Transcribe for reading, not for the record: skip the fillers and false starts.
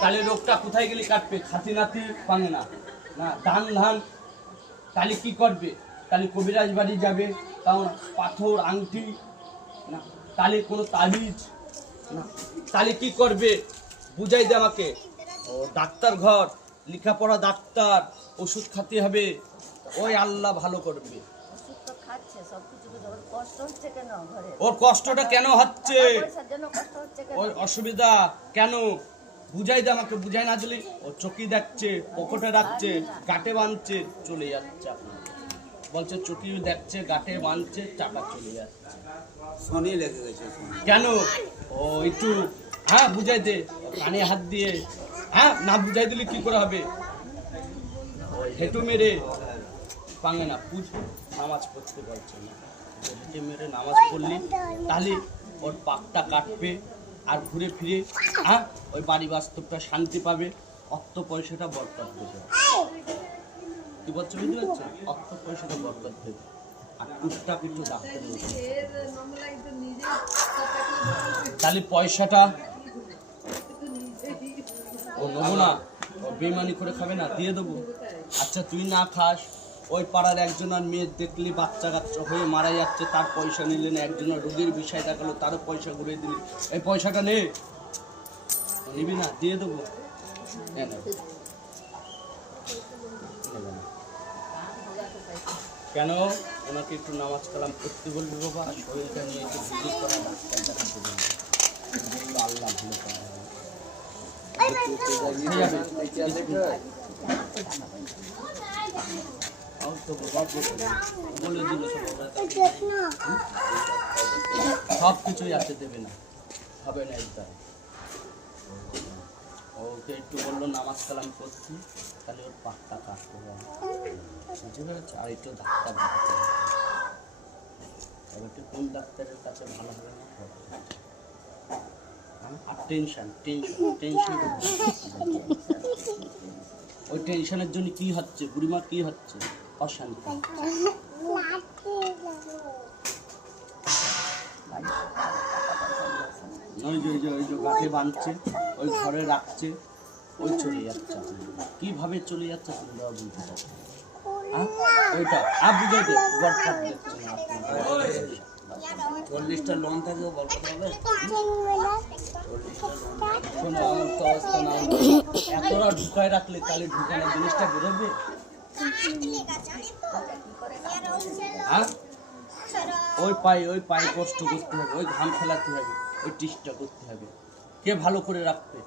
তাহলে রোগটা কোথায় গেলে কাটবে? খাতি নাতি পাঙে না, না ধান ধান। তাহলে কি করবে? তাহলে কবিরাজ বাড়ি যাবে, কারণ পাথর আংটি না, তাহলে কোনো তাবিজ না, তাহলে কি করবে? বুঝাই দে আমাকে। ও ডাক্তার ঘর, লেখাপড়া ডাক্তার, ওষুধ খাতে হবে, ওই আল্লাহ ভালো করবে। ওষুধ তো খাচ্ছে সবকিছু, ওর কষ্ট হচ্ছে কেন ঘরে? ওর কষ্টটা কেন হচ্ছে? পয়সার জন্য কষ্ট হচ্ছে কেন? ওই অসুবিধা কেন? বুঝাই দে আমাকে। বুঝাই না দিলি ও চকি দেখছে, পকেটে রাখছে, গাটে বাঁধছে, চলে যাচ্ছে। আপনার বলছে চকি দেখছে, গাটে বাঁধছে, টাকা চলে যাচ্ছে। শনি লেগে গেছে। কেন? ও একটু হ্যাঁ বুঝাই দে, কানে হাত দিয়ে। হ্যাঁ না বুঝাই দিলে কি করে হবে? হেঁটু মেরে পাঙে না, নামাজ পড়তে পারছে না, হেঁটে মেরে নামাজ পড়লি তাহলে ওর পাকটা কাটবে, আর ঘুরে ফিরে হ্যাঁ ওই বাড়ি বাস্তবটা শান্তি পাবে, অর্থ পয়সাটা বরকত দেবে। কি বলছো বুঝতে পারছো? অর্থ পয়সাটা বরকত দেবে। আর টুকটাক একটু ডাক্তার তাহলে পয়সাটা ও নেবো না, ও বেমানি করে খাবে না, দিয়ে দেবো। আচ্ছা তুই না খাস, ওই পাড়ার একজনের মেয়ে দেখলি বাচ্চা কাচ্চা হয়ে মারা যাচ্ছে, তার পয়সা নিলেন, একজনের রোগীর বিষয় দেখালো, তারও পয়সা ঘুরে দিলি, এই পয়সাটা নে, নিবি না? দিয়ে দেবো। কেন? ওনাকে একটু নামাজ কালাম করতে বলবি বাবা, শরীরটা নিয়ে একটু ভিজিট করা, ডাক্তার দেখাতে বলবি, আল্লাহ ভালো করে। সব কিছুই আছে, দেবে না, হবে না একদম। ওকে একটু বললো নামাজ কালাম করছি, তাহলে ওর পাক্কা কাজ করবে, বুঝতে পেরেছি? আর একটু ডাক্তার দেখাতে হবে। এবার কোন ডাক্তারের কাছে ভালো হবে না? আর টেনশন টেনশন টেনশন, ওই টেনশনের জন্য কি হচ্ছে? বুড়িমা কি হচ্ছে? অশান্তি। ওই যে গাঠে বাঁধছে, ওই ঘরে রাখছে, ওই চলে যাচ্ছে। কিভাবে চলে যাচ্ছে তোমরা বুঝতে পারছো? ওইটা আর বুঝে দে, বরকত দিচ্ছে না। 40টা লোন থাকবে, বরকত হবে। শোনো, আমার তো অবস্থা না, এতটা ঢুকায় রাখলে তাহলে ঢুকানোর জিনিসটা বেরোবে। হ্যাঁ ওই পায়ে কষ্ট করতে হবে, ওই ঘাম ফেলাতে হবে, ওই টিস্টটা করতে হবে। কে ভালো করে রাখবে?